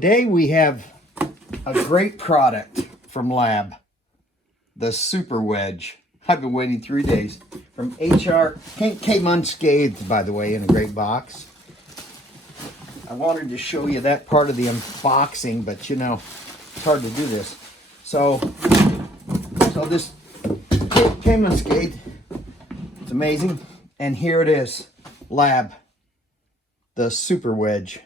Today we have a great product from Lab, the SuperWedge. I've been waiting 3 days. From HR, came unscathed, by the way, in a great box. I wanted to show you that part of the unboxing, but you know, it's hard to do this. So this came unscathed. It's amazing. And here it is, Lab, the SuperWedge.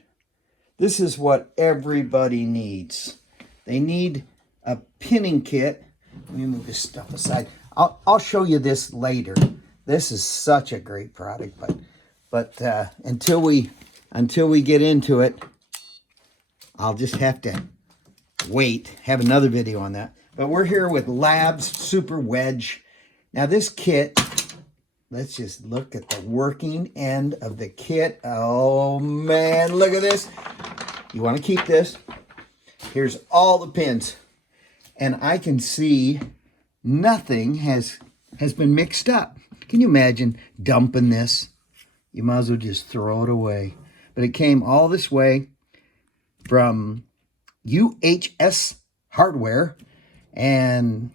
This is what everybody needs. They need a pinning kit. Let me move this stuff aside. I'll show you this later. This is such a great product, but until we get into it, I'll just have to wait. Have another video on that. But we're here with Lab's SuperWedge. Now this kit, let's just look at the working end of the kit. Oh man, look at this. You want to keep this. Here's all the pins. And I can see nothing has been mixed up. Can you imagine dumping this? You might as well just throw it away. But it came all this way from UHS Hardware and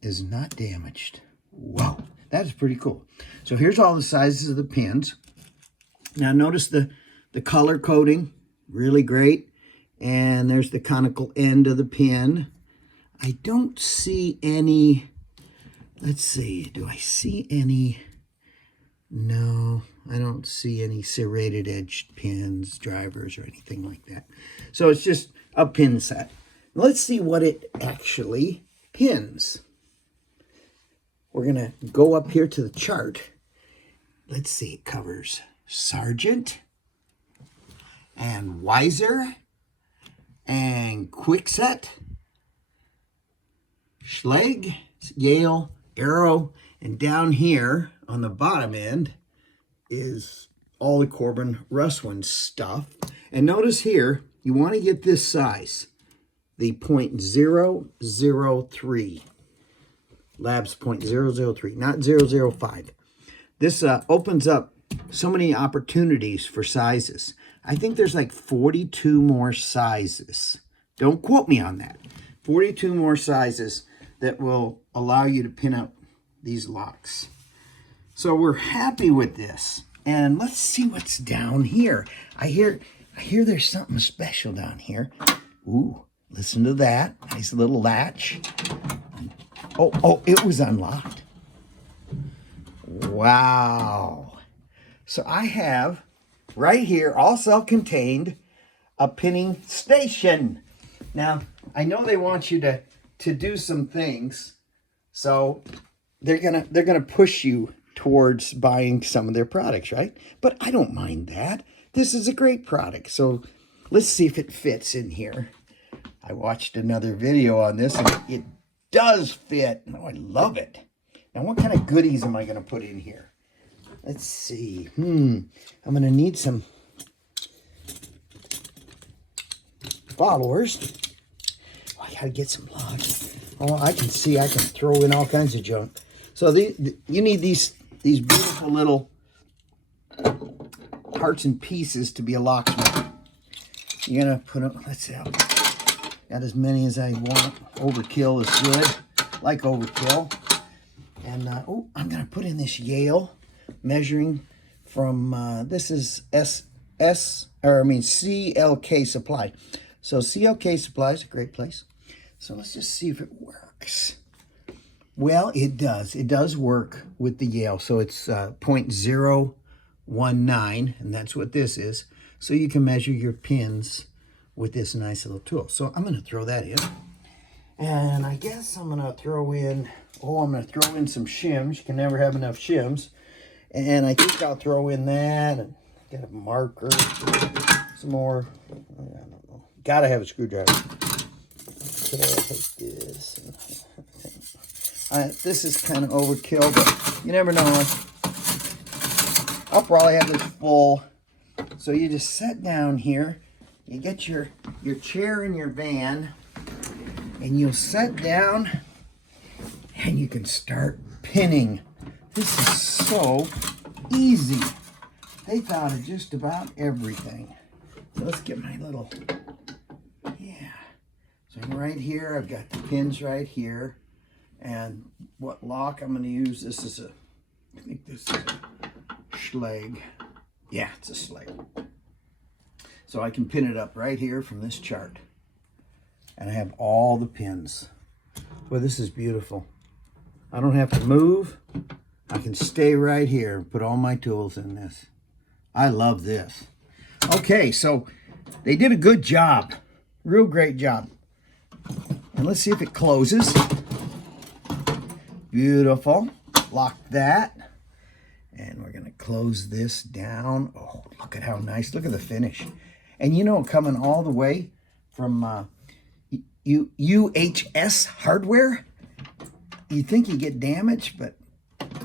is not damaged. Wow, that is pretty cool. So here's all the sizes of the pins. Now notice the color coding, really great. And there's the conical end of the pin. I don't see any, let's see, do I see any? No, I don't see any serrated edged pins, drivers, or anything like that. So it's just a pin set. Let's see what it actually pins. We're going to go up here to the chart. Let's see, it covers Sargent and Weiser and Kwikset, Schlage, Yale, Arrow, and down here on the bottom end is all the Corbin Russwin stuff. And notice here, you want to get this size, the .003. Labs .003, not 005. This opens up so many opportunities for sizes. I think there's like 42 more sizes. Don't quote me on that. 42 more sizes that will allow you to pin up these locks. So we're happy with this. And let's see what's down here. I hear there's something special down here. Ooh, listen to that. Nice little latch. Oh, it was unlocked. Wow. So I have right here, all self-contained, a pinning station. Now, I know they want you to do some things, so they're gonna push you towards buying some of their products, right? But I don't mind that. This is a great product. So let's see if it fits in here. I watched another video on this and it does fit. Oh, I love it. Now, what kind of goodies am I going to put in here? Let's see. I'm going to need some followers. Oh, I got to get some logs. Oh, I can see I can throw in all kinds of junk. So you need these beautiful little parts and pieces to be a locksmith. You're going to put them, let's see, I've got as many as I want. Overkill is good. Like overkill. And, I'm going to put in this Yale measuring from, this is CLK Supply. So CLK Supply is a great place. So let's just see if it works. Well, it does. It does work with the Yale. So it's .019, and that's what this is. So you can measure your pins with this nice little tool. So I'm going to throw that in. And I guess I'm going to throw in, I'm going to throw in some shims. You can never have enough shims. And I think I'll throw in that and get a marker, some more. I don't know. Got to have a screwdriver. So I'll take this. This is kind of overkill, but you never know. I'll probably have this full. So you just sit down here. You get your chair in your van, and you'll sit down, and you can start pinning. This is so easy. They thought of just about everything. So let's get my little So right here, I've got the pins right here. And what lock I'm going to use, this is I think this is a Schlage. Yeah, it's a Schlage. So I can pin it up right here from this chart. And I have all the pins. Well, this is beautiful. I don't have to move. I can stay right here and put all my tools in this. I love this. Okay, so they did a good job. Real great job. And let's see if it closes. Beautiful. Lock that. And we're going to close this down. Oh, look at how nice. Look at the finish. And you know, coming all the way from UHS hardware, you think you get damage, but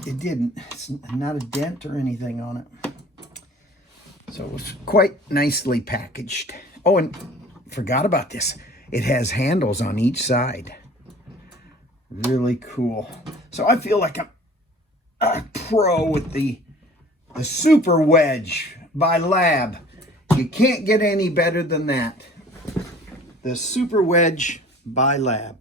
it didn't. It's not a dent or anything on it. So it was quite nicely packaged. Oh, and forgot about this. It has handles on each side. Really cool. So I feel like I'm a pro with the SuperWedge by Lab. You can't get any better than that. The SuperWedge by Lab.